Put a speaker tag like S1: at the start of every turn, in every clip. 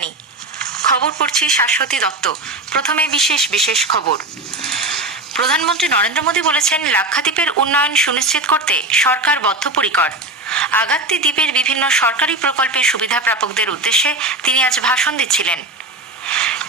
S1: রাজধানী খবর পড়ছি শাশ্বতী দত্ত। প্রথমে বিশেষ বিশেষ খবর। প্রধানমন্ত্রী নরেন্দ্র মোদী বলেছেন, লাক্ষাদ্বীপের উন্নয়ন সুনিশ্চিত করতে সরকার বদ্ধপরিকর। আগাত্তি দ্বীপের বিভিন্ন সরকারি প্রকল্পের সুবিধা প্রাপকদের উদ্দেশ্যে তিনি আজ ভাষণ দিচ্ছিলেন।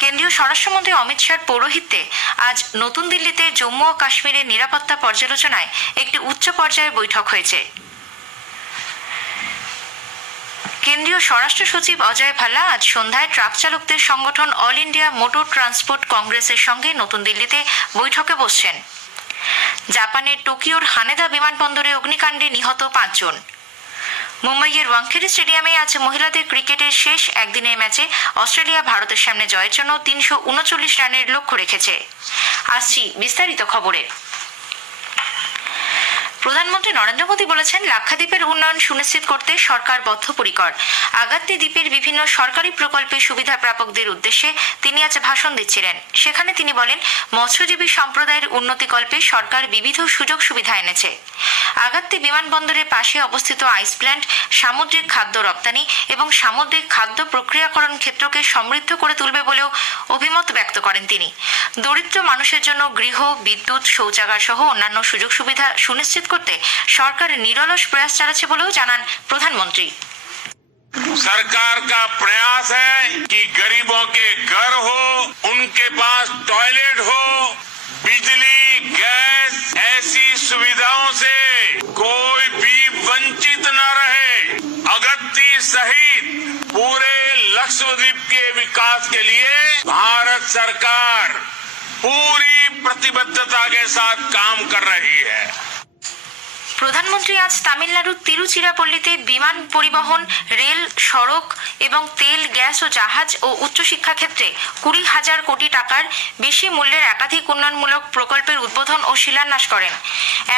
S1: কেন্দ্রীয় স্বরাষ্ট্রমন্ত্রী অমিত শাহর পৌরোহিত্যে আজ নতুন দিল্লিতে জম্মু ও কাশ্মীরের নিরাপত্তা পর্যালোচনায় একটি উচ্চ পর্যায়ের বৈঠক হয়েছে। কেন্দ্রীয় স্বরাষ্ট্র সচিব অজয় ভাল্লা আজ সন্ধ্যায় ট্রাক চালকদের সংগঠন অল ইন্ডিয়া মোটর ট্রান্সপোর্ট কংগ্রেসের সঙ্গে নতুন দিল্লিতে বৈঠকে বসছেন। জাপানের টোকিওর হানেদা বিমানবন্দরে অগ্নিকাণ্ডে নিহত পাঁচজন। মুম্বাইয়ের ওয়াংখেড়ে স্টেডিয়ামে আজ মহিলাদের ক্রিকেটের শেষ একদিনের ম্যাচে অস্ট্রেলিয়া ভারতের সামনে জয়ের জন্য তিনশো উনচল্লিশ রানের লক্ষ্য রেখেছে। আসছি বিস্তারিত খবরে প্রধানমন্ত্রী নরেন্দ্র মোদী বলেছেন, লাক্ষাদ্বীপের উন্নয়ন সুনিশ্চিত করতে সরকার বদ্ধপরিকর। আগাত্তি দ্বীপের বিভিন্ন সরকারি প্রকল্পের সুবিধা প্রাপকদের উদ্দেশ্যে তিনি আজ ভাষণ দিচ্ছিলেন। সেখানে তিনি বলেন, মৎস্যজীবী সম্প্রদায়ের উন্নতিকল্পে সরকার বিবিধ সুযোগ সুবিধা এনেছে। আগাত্তি বিমানবন্দরের পাশে অবস্থিত আইস প্ল্যান্ট, সামুদ্রিক খাদ্য রপ্তানি এবং সামুদ্রিক খাদ্য প্রক্রিয়াকরণ ক্ষেত্রকে সমৃদ্ধ করে তুলবে বলেও অভিমত ব্যক্ত করেন তিনি। দরিদ্র মানুষের জন্য গৃহ, বিদ্যুৎ, শৌচাগার সহ অন্যান্য সুযোগ সুবিধা সুনিশ্চিত করতে সরকার নিরলস প্রয়াস চালাচ্ছে বলেও জানান প্রধানমন্ত্রী
S2: सरकार का प्रयास है कि गरीबों के घर हो उनके पास टॉयलेट हो बिजली गैस ऐसी सुविधाओं से कोई भी वंचित न रहे अगत्ती सहित पूरे लक्षद्वीप के विकास के लिए भारत सरकार पूरी प्रतिबद्धता के साथ काम कर रही है
S1: প্রধানমন্ত্রী আজ তামিলনাড়ুর তিরুচিরাপল্লীতে বিমান পরিবহন, রেল, সড়ক এবং তেল, গ্যাস ও জাহাজ ও উচ্চশিক্ষা ক্ষেত্রে কুড়ি হাজার কোটি টাকার বেশি মূল্যের একাধিক উন্নয়নমূলক প্রকল্পের উদ্বোধন ও শিলান্যাস করেন।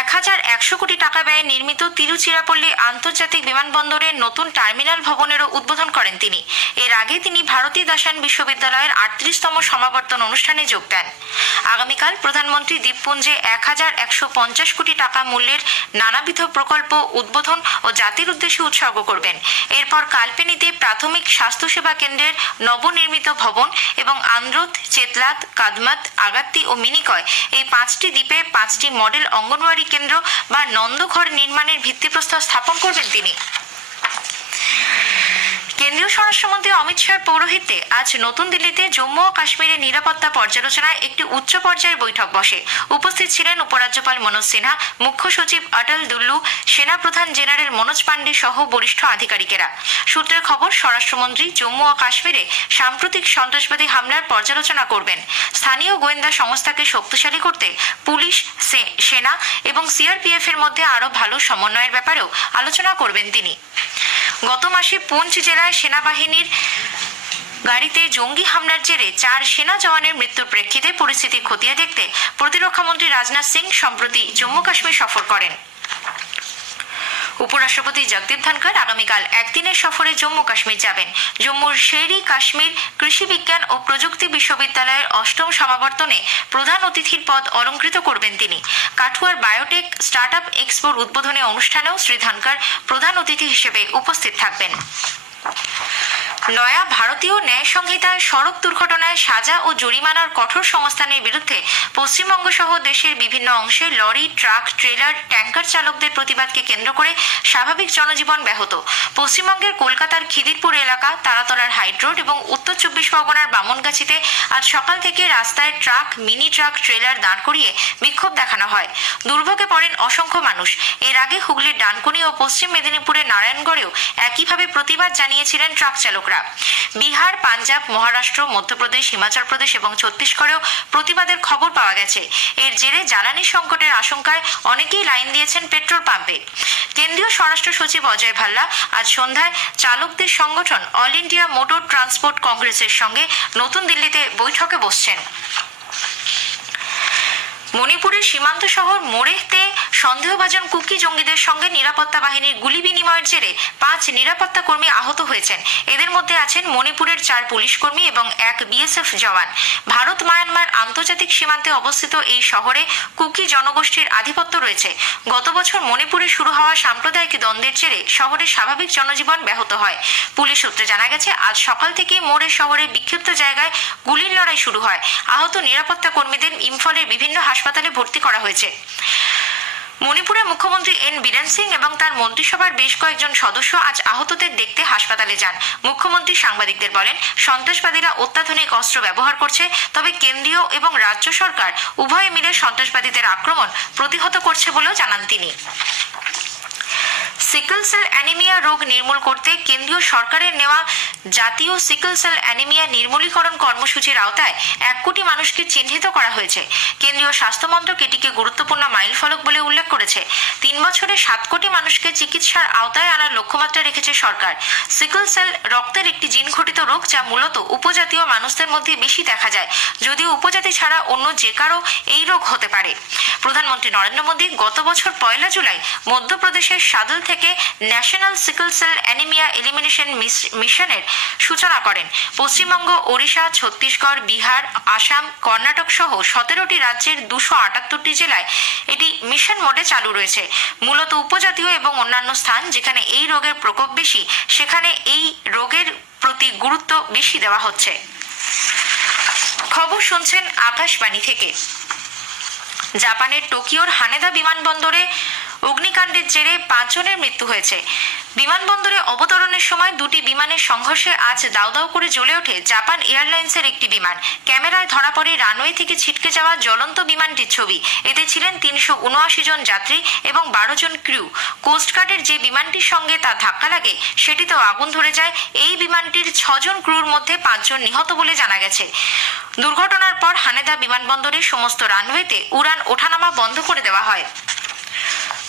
S1: এক হাজার একশো কোটি টাকা ব্যয়ে নির্মিত তিরুচিরাপল্লী আন্তর্জাতিক বিমানবন্দরের নতুন টার্মিনাল ভবনেরও উদ্বোধন করেন তিনি। এর আগে তিনি ভারতী দাসান বিশ্ববিদ্যালয়ের আটত্রিশতম সমাবর্তন অনুষ্ঠানে যোগ দেন। আগামীকাল প্রধানমন্ত্রী দ্বীপপুঞ্জে এক হাজার একশো পঞ্চাশ কোটি টাকা মূল্যের নানাবিধ প্রকল্প উদ্বোধন ও জাতির উদ্দেশ্যে উৎসর্গ করবেন। এরপর কালপেনিতে প্রাথমিক স্বাস্থ্যসেবা কেন্দ্রের নবনির্মিত ভবন এবং আন্দ্রত চেতলাত কাদমাত আগাত্তি ও মিনিকয় এই পাঁচটি দ্বীপে পাঁচটি মডেল অঙ্গনওয়াড়ি কেন্দ্র বা নন্দঘর নির্মাণের ভিত্তিপ্রস্তর স্থাপন করবেন তিনি। কেন্দ্রীয় স্বরাষ্ট্রমন্ত্রী অমিত শাহর পৌরোহিত্যে আজ নতুন দিল্লিতে জম্মু ও কাশ্মীরের নিরাপত্তা পর্যালোচনায় একটি উচ্চ পর্যায়ের বৈঠক বসে। উপস্থিত ছিলেন উপরাজ্যপাল মনোজ সিনহা, মুখ্য সচিব অটল দুল্লু সেনাপ্রধান জেনারেল মনোজ পান্ডে সহ বরিষ্ঠ আধিকারিকেরা। সূত্রের খবর, স্বরাষ্ট্রমন্ত্রী জম্মু ও কাশ্মীরে সাম্প্রতিক সন্ত্রাসবাদী হামলার পর্যালোচনা করবেন। স্থানীয় গোয়েন্দা সংস্থাকে শক্তিশালী করতে পুলিশ সেনা এবং সিআরপিএফ এর মধ্যে আরও ভালো সমন্বয়ের ব্যাপারেও আলোচনা করবেন তিনি। গত মাসে পুঞ্চ জেলায় সেনাবাহিনীর গাড়িতে জঙ্গি হামলার জেরে চার সেনা জওয়ানের মৃত্যুর প্রেক্ষিতে পরিস্থিতি খতিয়ে দেখতে প্রতিরক্ষামন্ত্রী রাজনাথ সিং সম্প্রতি জম্মু কাশ্মীর সফর করেন। উপরাষ্ট্রপতি জগদীপ ধনকর আগামীকাল একদিনের সফরে জম্মু কাশ্মীর যাবেন। জম্মুর শেরি কাশ্মীর কৃষি বিজ্ঞান ও প্রযুক্তি বিশ্ববিদ্যালয়ের অষ্টম সমাবর্তনে প্রধান অতিথির পদ অলঙ্কৃত করবেন তিনি। কাঠুয়ার বায়োটেক স্টার্ট আপ এক্সপোর উদ্বোধনী অনুষ্ঠানেও শ্রী ধনকর প্রধান অতিথি হিসেবে উপস্থিত থাকবেন। নয়া ভারতীয় ন্যায় সংহিতায় সড়ক দুর্ঘটনায় সাজা ও জরিমানার কঠোর সংস্থানের বিরুদ্ধে পশ্চিমবঙ্গ সহ দেশের বিভিন্ন অংশে লরি, ট্রাক, ট্রেলার, ট্যাঙ্কার চালকদের প্রতিবাদকে কেন্দ্র করে স্বাভাবিক জনজীবন ব্যাহত। পশ্চিমবঙ্গের কলকাতার খিদিরপুর এলাকা, তারাতলার হাইড্রোড এবং উত্তর চব্বিশ পরগনার বামনগাছিতে আজ সকাল থেকে রাস্তায় ট্রাক, মিনি ট্রাক, ট্রেলার দাঁড় করিয়ে বিক্ষোভ দেখানো হয়। দুর্ভোগে পড়েন অসংখ্য মানুষ। এর আগে হুগলির ডানকুনি ও পশ্চিম মেদিনীপুরের নারায়ণগড়েও একইভাবে প্রতিবাদ জানিয়েছিলেন ট্রাক চালকরা। বিহার, পাঞ্জাব, মহারাষ্ট্র, মধ্যপ্রদেশ, হিমাচল প্রদেশ এবং ছত্তিশগড়েও প্রতিবাদের খবর পাওয়া গেছে। এর জেরে জ্বালানি সংকটের আশঙ্কায় অনেকেই লাইন দিয়েছেন পেট্রোল পাম্পে। কেন্দ্রীয় স্বরাষ্ট্র সচিব অজয় ভাল্লা আজ সন্ধ্যায় চালকদের সংগঠন অল ইন্ডিয়া মোটর ট্রান্সপোর্ট কংগ্রেসের সঙ্গে নতুন দিল্লিতে বৈঠকে বসছেন। মণিপুরের সীমান্ত শহর মোরেহতে সন্দেহভাজন কুকি জঙ্গিদের সঙ্গে নিরাপত্তা বাহিনীর গুলি বিনিময়ের জেরে পাঁচ নিরাপত্তা কর্মী আহত হয়েছেন। এদের মধ্যে আছেন মণিপুরের চার পুলিশ কর্মী এবং এক বিএসএফ জওয়ান। ভারত মায়ানমার আন্তর্জাতিক সীমান্তে অবস্থিত এই শহরে কুকি জনগোষ্ঠীর আধিপত্য রয়েছে। গত বছর মণিপুরে শুরু হওয়া সাম্প্রদায়িক দ্বন্দ্বের জেরে শহরের স্বাভাবিক জনজীবন ব্যাহত হয়। পুলিশ সূত্রে জানা গেছে, আজ সকাল থেকে মোড়ে শহরে বিক্ষিপ্ত জায়গায় গুলির লড়াই শুরু হয়। আহত নিরাপত্তা কর্মীদের ইম্ফলের বিভিন্ন হাসপাতালে ভর্তি করা হয়েছে। মণিপুরের মুখ্যমন্ত্রী এন বীরেন সিং এবং তার মন্ত্রিসভার বেশ কয়েকজন সদস্য আজ আহতদের দেখতে হাসপাতালে যান। মুখ্যমন্ত্রী সাংবাদিকদের বলেন, সন্ত্রাসবাদীরা অত্যাধুনিক অস্ত্র ব্যবহার করছে, তবে কেন্দ্রীয় এবং রাজ্য সরকার উভয়ে মিলে সন্ত্রাসবাদীদের আক্রমণ প্রতিহত করছে বলেও জানান তিনি। সিকল সেল অ্যানিমিয়া রোগ নির্মূল করতে কেন্দ্রীয় সরকারের নেওয়া জাতীয় সিকল সেল অ্যানিমিয়া নির্মূলীকরণ কর্মসূচির আওতায় এক কোটি মানুষকে চিহ্নিত করা হয়েছে। কেন্দ্রীয় স্বাস্থ্য মন্ত্রক এটিকে গুরুত্বপূর্ণ মাইলফলক বলে উল্লেখ করেছে। তিন বছরে সাত কোটি মানুষকে চিকিৎসার আওতায় আনার লক্ষ্যমাত্রা রেখেছে সরকার। সিকল সেল রক্তের একটি জিন ঘটিত রোগ যা মূলত উপজাতীয় মানুষদের মধ্যে বেশি দেখা যায়। যদিও উপজাতি ছাড়া অন্য যে কারও এই রোগ হতে পারে। প্রধানমন্ত্রী নরেন্দ্র মোদী গত বছর পয়লা জুলাই মধ্যপ্রদেশের সাদল থেকে national sickle cell anaemia elimination মিশনের সূচনা করেন। পশ্চিমবঙ্গ, ওড়িশা, ছত্তিশগড়, বিহার, আসাম, কর্ণাটক সহ সতেরোটি রাজ্যের দুশো আটাত্তরটি জেলায় এটি মিশন মোডে চালু রয়েছে। মূলত উপজাতীয় এবং অন্যান্য স্থান যেখানে এই রোগের প্রকোপ বেশি, সেখানে এই রোগের প্রতি গুরুত্ব বেশি দেওয়া হচ্ছে। খবর শুনছেন আকাশবাণী থেকে। জাপানের টোকিওর হানেদা বিমানবন্দরে অগ্নিকাণ্ডের জেরে পাঁচজনের মৃত্যু হয়েছে। বিমানবন্দরে অবতরণের সময় দুটি বিমানের সংঘর্ষে আজ দাউ দাউ করে জ্বলে ওঠে জাপান এয়ারলাইন্সের একটি বিমান। ক্যামেরায় ধরা পড়ে রানওয়ে থেকে ছিটকে যাওয়া জ্বলন্ত বিমানটির ছবি। এতে ছিলেন তিনশো উনআশি জন যাত্রী এবং বারো জন ক্রিউ কোস্টগার্ডের যে বিমানটির সঙ্গে তার ধাক্কা লাগে, সেটিতেও আগুন ধরে যায়। এই বিমানটির ছজন ক্রুর মধ্যে পাঁচজন নিহত বলে জানা গেছে। দুর্ঘটনার পর হানেদা বিমানবন্দরের সমস্ত রানওয়েতে উড়ান ওঠানামা বন্ধ করে দেওয়া হয়।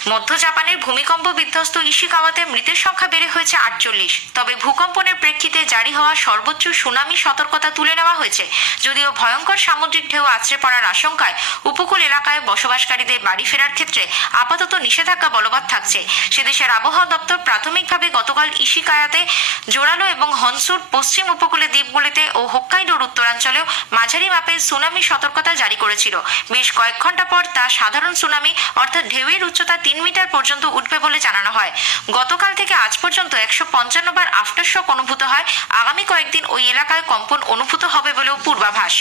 S1: মধ্য জাপানের ভূমিকম্প বিধ্বস্ত ইশিকাওয়াতে মৃতের সংখ্যা বেড়ে হয়েছে আটচল্লিশ। তবে ভূকম্পনের প্রেক্ষিতে জারি হওয়া সর্বোচ্চ সুনামি সতর্কতা তুলে নেওয়া হয়েছে, যদিও ভয়ঙ্কর সামুদ্রিক ঢেউ আছড়ে পড়ার আশঙ্কায় উপকূল এলাকায় বসবাসকারীদের বাড়ি ফেরার ক্ষেত্রে আপাতত নিষেধাজ্ঞা বলবৎ থাকছে। সেদেশের আবহাওয়া দপ্তর প্রাথমিকভাবে গতকাল ইশিকায়াতে জোরালো এবং হনসুর পশ্চিম উপকূলে দ্বীপগুলিতে ও হোক্কাইডোর উত্তরাঞ্চলেও মাঝারি মাপের সুনামি সতর্কতা জারি করেছিল। বেশ কয়েক ঘণ্টা পর তা সাধারণ সুনামি, অর্থাৎ ঢেউয়ের উচ্চতা তিন মিটার পর্যন্ত উঠবে বলে জানানো হয়। গতকাল থেকে আজ পর্যন্ত একশো পঞ্চান্ন বার আফটার শক অনুভূত হয়। আগামী কয়েকদিন ওই এলাকায় কম্পন অনুভূত হবে বলেও পূর্বাভাস।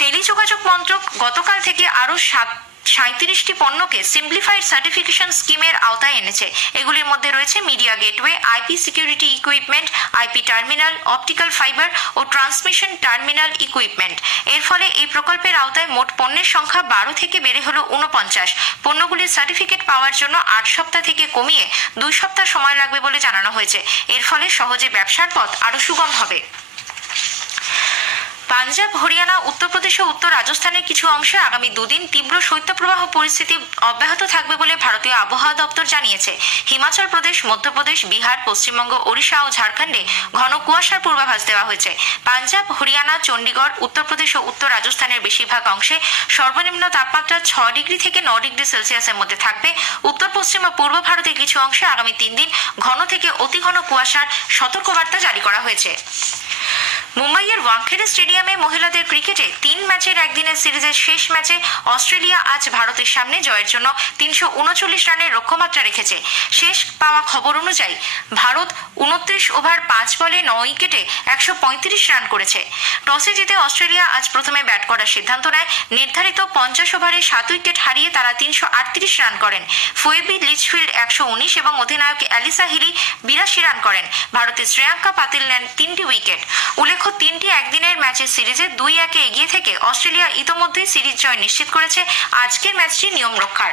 S1: টেলিযোগাযোগ মন্ত্রক গতকাল থেকে আরও সাত সাঁত্রিশটি পণ্যকে সিম্পলিফাইড সার্টিফিকেশন স্কিমের আওতায় এনেছে। এগুলির মধ্যে রয়েছে media gateway IP security equipment IP terminal optical fibre ও ট্রান্সমিশন টার্মিনাল ইকুইপমেন্ট এর ফলে এই প্রকল্পের আওতায় মোট পণ্যের সংখ্যা বারো থেকে বেড়ে হলো উনপঞ্চাশ পণ্যগুলির সার্টিফিকেট পাওয়ার জন্য আট সপ্তাহ থেকে কমিয়ে দুই সপ্তাহ সময় লাগবে বলে জানানো হয়েছে। এর ফলে সহজে ব্যবসার পথ আরও সুগম হবে। পাঞ্জাব, হরিয়ানা উত্তরপ্রদেশ ও উত্তর রাজস্থানের কিছু অংশে আগামী দুদিন তীব্র শৈত্যপ্রবাহ পরিস্থিতি অব্যাহত থাকবে বলে ভারতীয় আবহাওয়া দপ্তর জানিয়েছে। হিমাচল প্রদেশ, মধ্যপ্রদেশ, বিহার, পশ্চিমবঙ্গ, ওড়িশা ও ঝাড়খণ্ডে ঘন কুয়াশার পূর্বাভাস দেওয়া হয়েছে। পাঞ্জাব, হরিয়ানা, চণ্ডীগড় উত্তরপ্রদেশ ও উত্তর রাজস্থানের বেশিরভাগ অংশে সর্বনিম্ন তাপমাত্রা ছ ডিগ্রি থেকে ন ডিগ্রি সেলসিয়াসের মধ্যে থাকবে। উত্তর, পশ্চিম ও পূর্ব ভারতের কিছু অংশে আগামী তিন দিন ঘন থেকে অতি ঘন কুয়াশার সতর্কবার্তা জারি করা হয়েছে। মুম্বাইয়ের ওয়াংখেড়ে স্টেডিয়ামে মহিলাদের ক্রিকেটে তিন ম্যাচের একদিনের সিরিজের শেষ ম্যাচে অস্ট্রেলিয়া আজ ভারতের সামনে জয়ের জন্য তিনশো উনচল্লিশ রানের লক্ষ্যমাত্রা রেখেছে। শেষ পাওয়া খবর অনুযায়ী, ভারত উনত্রিশ ওভার পাঁচ বলে ন উইকেটে একশো পঁয়ত্রিশ রান করেছে। টসে জিতে অস্ট্রেলিয়া আজ প্রথমে ব্যাট করার সিদ্ধান্ত নেয়। নির্ধারিত পঞ্চাশ ওভারে সাত উইকেট হারিয়ে তারা তিনশো আটত্রিশ রান করেন। ফোয়েবি, লিচফিল্ড একশো উনিশ এবং অধিনায়ক অ্যালিসা হিরি বিরাশি রান করেন। ভারতের শ্রেয়াঙ্কা পাতিল নেন তিনটি উইকেট। একদিনের ম্যাচের সিরিজে দুই একে এগিয়ে থেকে অস্ট্রেলিয়া ইতোমধ্যেই সিরিজ জয় নিশ্চিত করেছে আজকের ম্যাচটি নিয়ম রক্ষার।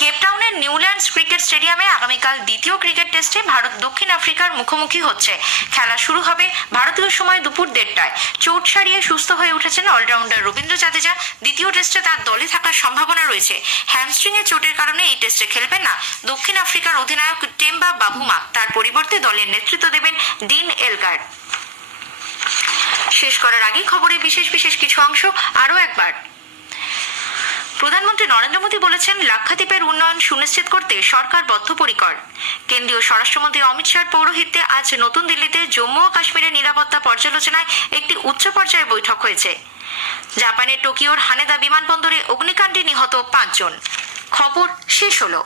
S1: কেপটাউনের নিউল্যান্ডস ক্রিকেট স্টেডিয়ামে আগামীকাল দ্বিতীয় ক্রিকেট টেস্টে ভারত দক্ষিণ আফ্রিকার মুখোমুখি হচ্ছে। খেলা শুরু হবে ভারতীয় সময় দুপুর দেড়টায়। চোট সারিয়ে সুস্থ হয়ে উঠেছেন অলরাউন্ডার রবীন্দ্র জাদেজা। দ্বিতীয় টেস্টে তার দলে থাকার সম্ভাবনা রয়েছে। হ্যামস্ট্রিং এর চোটের কারণে এই টেস্টে খেলবেন না দক্ষিণ আফ্রিকার অধিনায়ক টেম্বা বাবুমা। তার পরিবর্তে দলের নেতৃত্ব দেবেন ডিন এলগার্ড শেষ করার আগে খবরের বিশেষ বিশেষ কিছু অংশ আরও একবার। প্রধানমন্ত্রী নরেন্দ্র মোদী বলেছেন, লাক্ষাদ্বীপের উন্নয়ন সুনিশ্চিত করতে সরকার বদ্ধপরিকর। কেন্দ্রীয় স্বরাষ্ট্রমন্ত্রী অমিত শাহর পৌরোহিত্যে আজ নতুন দিল্লিতে জম্মু ও কাশ্মীরের নিরাপত্তা পর্যালোচনায় একটি উচ্চ পর্যায়ের বৈঠক হয়েছে। জাপানের টোকিওর হানেদা বিমানবন্দরে অগ্নিকাণ্ডে নিহত পাঁচজন। খবর শেষ হলো।